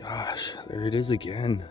Gosh, there it is again.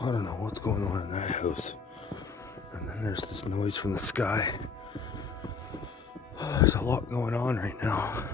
I don't know what's going on in that house. And then there's this noise from the sky. There's a lot going on right now.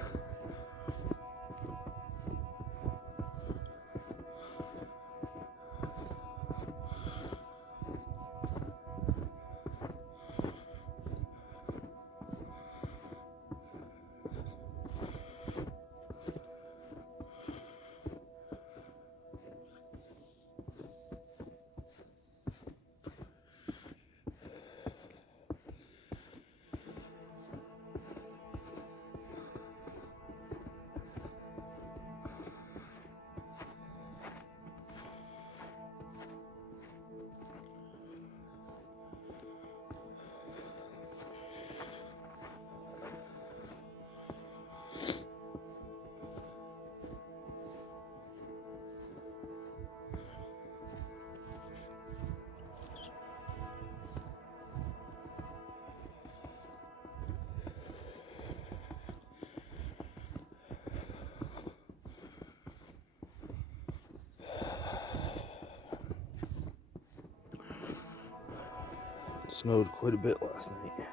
It snowed quite a bit last night.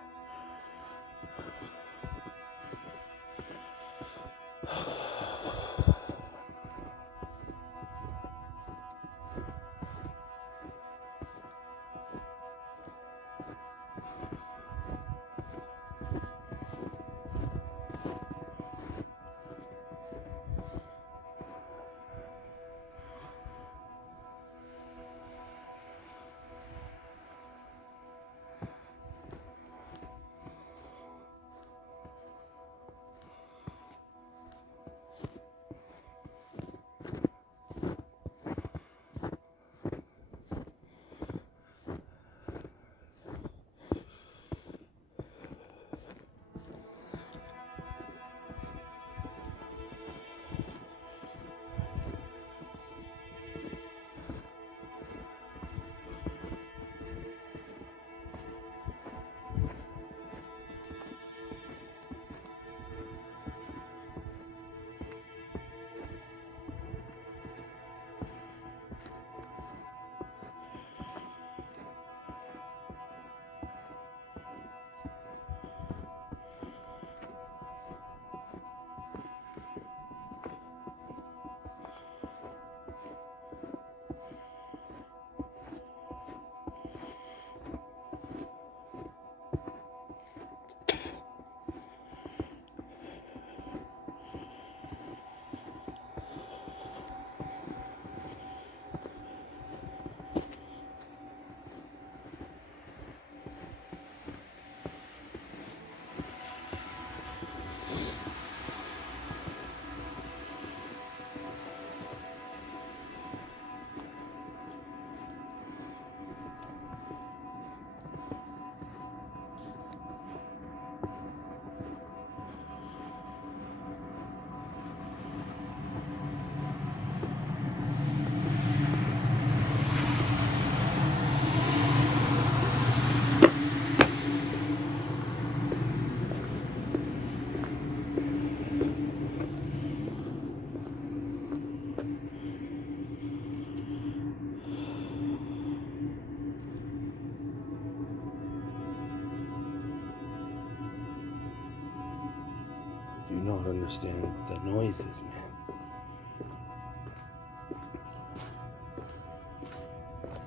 do not understand what that noise is, man.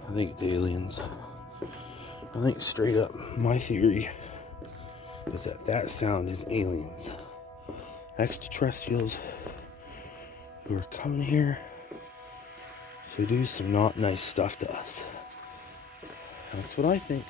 I think it's aliens. I think straight up, my theory is that that sound is aliens. Extraterrestrials who are coming here to do some not nice stuff to us. That's what I think.